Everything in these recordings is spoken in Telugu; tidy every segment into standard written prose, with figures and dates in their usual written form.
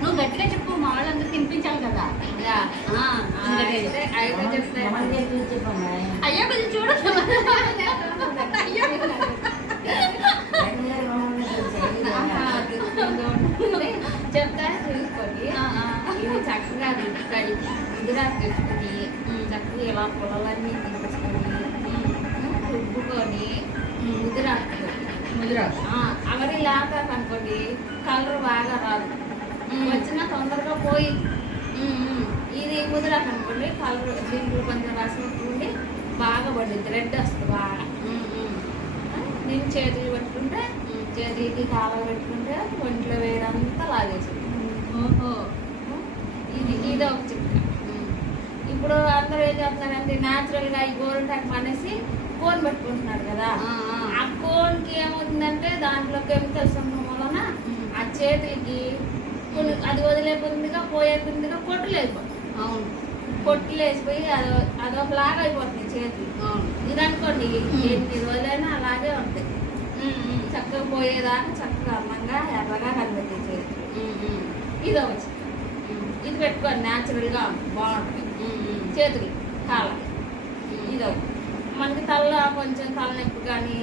నువ్వు గట్టిగా చెప్పు, మా వాళ్ళందరూ తినిపించాలి కదా. అయ్యో కొంచెం చూడదు. చెప్తా చూసుకోండి. ఇది చక్కగా రుద్దుకొని ముదిరా తెచ్చుకొని చక్కగా ఇలా పొలాలన్నీ తీసుకొని రుబ్బుకొని ముదిరా అవరి లేక అనుకోండి కలర్ బాగా రాదు, వచ్చినా తొందరగా పోయి. ఇది ముదిరాకు అనుకోండి కలర్ దీంట్లో కొంచెం రసం ఉండి బాగా పడుతుంది, రెడ్ వస్తుంది బాగా. నేను చేతులు పెట్టుకుంటే చేతికి కాలం పెట్టుకుంటే ఒంట్లో వేడంతా లాగేసింది. ఓహో, ఇది ఒక చిట్కా. ఇప్పుడు అందరూ ఏం చేస్తున్నారంటే న్యాచురల్గా ఈ గోరింటాకు మానేసి కోన్ పెట్టుకుంటున్నారు కదా. ఆ కోన్కి ఏమవుతుందంటే దాంట్లో కెమికల్స్ ఉండడం వలన ఆ చేతులకి కొన్ని అది వదిలేకుందిగా పోయేకుందిగా పొట్టులు అయిపోతుంది. అవును, పొట్టులు వేసిపోయి అదొకలాగా అయిపోతుంది చేతులు. ఇది అనుకోండి ఎన్ని రోజులైనా అలాగే ఉంటాయి, చక్కగా పోయేదాకా చక్కగా అందంగా ఎర్రగా కనిపెట్టే చేతులు. ఇది ఒక చిట్కా. ఇది పెట్టుకోండి, న్యాచురల్గా బాగుంటుంది చేతులు కాళ్ళకి. ఇది మనకి తల కొంచెం తలనొప్పి కానీ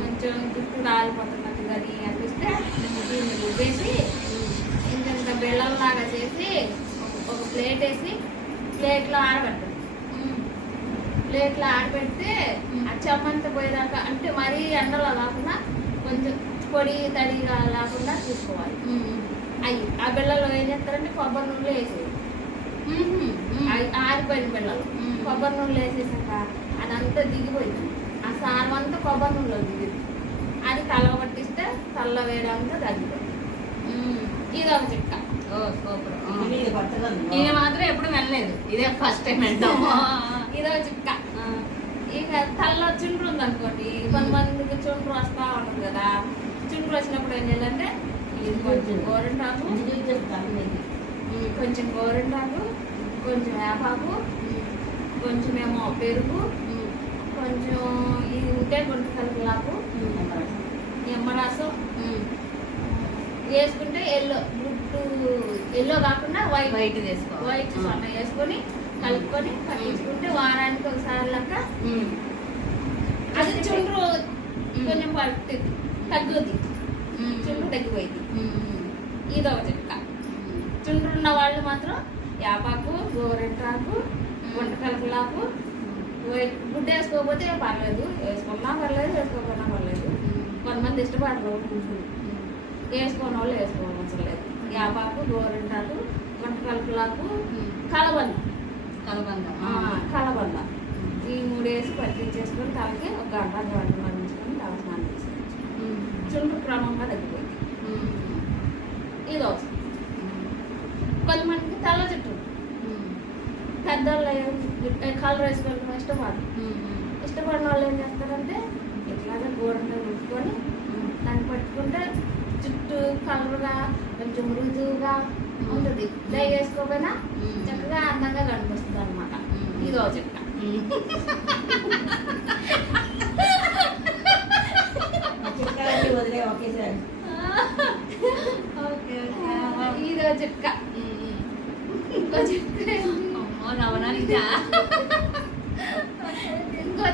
కొంచెం జుట్టు రాలిపోతున్నట్టు కానీ అనిపిస్తే దీన్ని రుబ్బేసి ఇంత బెల్లంలాగా చేసి ఒక ప్లేట్ వేసి ప్లేట్లో ఆడబెట్టండి. ప్లేట్లో ఆడబెడితే ఆ చెమ్మంతా పోయేదాకా, అంటే మరీ ఎండలో కాకుండా కొంచెం పొడి తడిగా లేకుండా చూసుకోవాలి. అవి ఆ బెల్లలో ఏం చేస్తారంటే కొబ్బరి నూనెలో వేసేది, ఆరిపోయిన బెల్లలు కొబ్బరి నూనెలో వేసేసాక అదంతా దిగిపోయింది, ఆ సారం అంతా కొబ్బరి నూనెలో దిగింది. అది తల పట్టిస్తే తల్ల వేయడంతో తగ్గిపోయింది. ఇది ఒక చిట్కా. నేను మాత్రం ఎప్పుడు వెళ్ళలేదు, ఇదే ఫస్ట్ టైం వెళ్తాము. ఇదో చిట్కా. ఇక తల్ల చుండ్రు ఉందనుకోండి, కొంతమందికి చుండ్రు వస్తూ ఉంటుంది కదా. చుండ్రు వచ్చినప్పుడు ఏం చేయాలంటే ఇది కొంచెం గోరింటాకు, కొంచెం గోరింటాకు, కొంచెం వేపాకు, కొంచెం ఏమో పెరుగు, కొంచెం ఇది ఉంటే గుంట కలుపులాకు, నిమ్మరసం వేసుకుంటే ఎల్లో కాకుండా వైట్ వేసుకోవాలి. వైట్ సొన్న వేసుకొని కలుపుకొని పట్టించుకుంటే వారానికి ఒకసారి లెక్క అది చుండ్రు కొంచెం తగ్గుతుంది, చుండ్రు తగ్గిపోయింది. ఇది ఒక చిట్కా. చుండ్రు ఉన్న వాళ్ళు మాత్రం యాపాకు, గోరింటాకు, గుంట కలుపులాకు, గుడ్డ వేసుకోకపోతే పర్లేదు, వేసుకున్నా పర్లేదు, వేసుకోకపోయినా పర్లేదు. కొంతమంది ఇష్టపడరు, వేసుకోని వాళ్ళు వేసుకోవాల్సిన లేదు. యాపాకు, గోరింటాకు, గుంట కలుపులాకు, కలబంద ఈ 3 వేసి పట్టించేసుకొని తలకి ఒక గంట మరించుకొని తల స్నానం చేసుకోవచ్చు. చుండ్రు క్రమంగా తగ్గిపోయింది. ఇది అవసరం. కొంతమందికి తెల్ల చుట్టూ పెద్దవాళ్ళు కలర్ వేసుకోవడం ఇష్టపడిన వాళ్ళు ఏం చేస్తారంటే ఇట్లాగే గోడంగా పెట్టుకొని దాన్ని పట్టుకుంటే చుట్టూ కలర్గా కొంచెం మృదువుగా ఉంటుంది. డై వేసుకోకపోయినా చక్కగా అందంగా కనిపిస్తుంది అనమాట. ఇదో చిట్కా. ఇదో చిట్కా. ఇంకో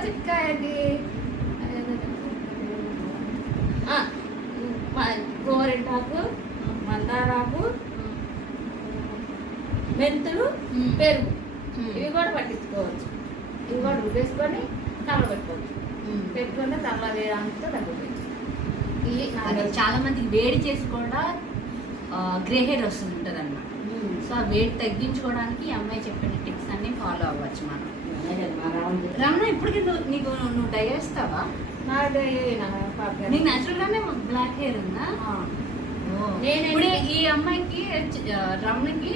చిట్కా ఏంటి, గోరింటాకు, మందారాకు, మెంతులు, పెరుగు ఇవి కూడా పట్టించుకోవచ్చు. ఇవి కూడా రుబ్బేసుకొని తల పెట్టుకోవచ్చు. పెట్టుకుంటే తల వేయడంతో తగ్గుతుంది. చాలా మందికి వేడి చేసి కూడా గ్రే హెయిర్ వస్తుంటుంది అన్నమాట. సో ఆ వేడి తగ్గించుకోవడానికి ఈ అమ్మాయి చెప్పిన టిప్స్ అన్ని ఫాలో అవ్వచ్చు మనం. రమణ, ఇప్పటికి నువ్వు డై వేస్తావా? నీకు న్యాచురల్ గానే బ్లాక్ హెయిర్ ఉందా? ఇప్పుడే ఈ అమ్మాయికి రమణకి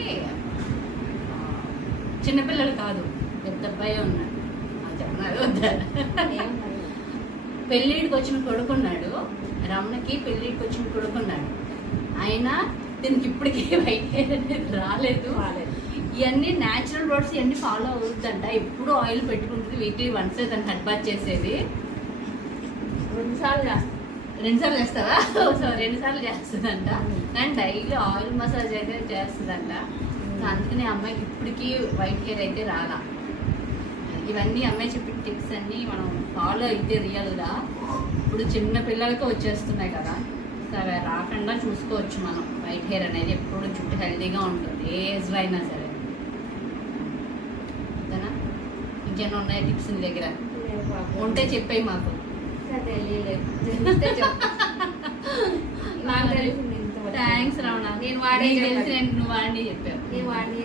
చిన్నపిల్లలు కాదు, పెద్ద అబ్బాయి ఉన్నాడు. పెళ్ళిడికి వచ్చిన కొడుకున్నాడు, రమణకి పెళ్ళిడికి వచ్చిన కొడుకున్నాడు. అయినా దీనికి ఇప్పటికీ వైట్ హెయిర్ అనేది రాలేదు. ఇవన్నీ న్యాచురల్ ప్రోడక్ట్స్ ఇవన్నీ ఫాలో అవుతుందంట. ఎప్పుడు ఆయిల్ పెట్టుకుంటుంది, వీక్లీ వన్స్ దాన్ని హెడ్ బాత్ చేసేది. 2 సార్లు చేస్తాం. 2 సార్లు చేస్తావా? సో 2 సార్లు చేస్తుందంట. కానీ డైలీ ఆయిల్ మసాజ్ అయితే చేస్తుందంట. సో అందుకని అమ్మాయికి ఇప్పటికీ వైట్ హెయిర్ అయితే రాలా. ఇవన్నీ అమ్మాయి చెప్పిన టిప్స్ అన్నీ మనం ఫాలో అయితే రియల్గా ఇప్పుడు చిన్న పిల్లలకి వచ్చేస్తున్నాయి కదా, సో అవి రాకుండా చూసుకోవచ్చు మనం. వైట్ హెయిర్ అనేది ఎప్పుడు జుట్టు హెల్తీగా ఉంటుంది ఏ ఏజ్లో అయినా సరే. అంతేనా? ఇంకేమైనా ఉన్నాయి టిప్స్ నీ దగ్గర? ఉంటే చెప్పేయి మాకు. థ్యాంక్స్ రమణ. నేను వాడే తెలిసి నువ్వు వాడిని చెప్పావు. నేను వాడి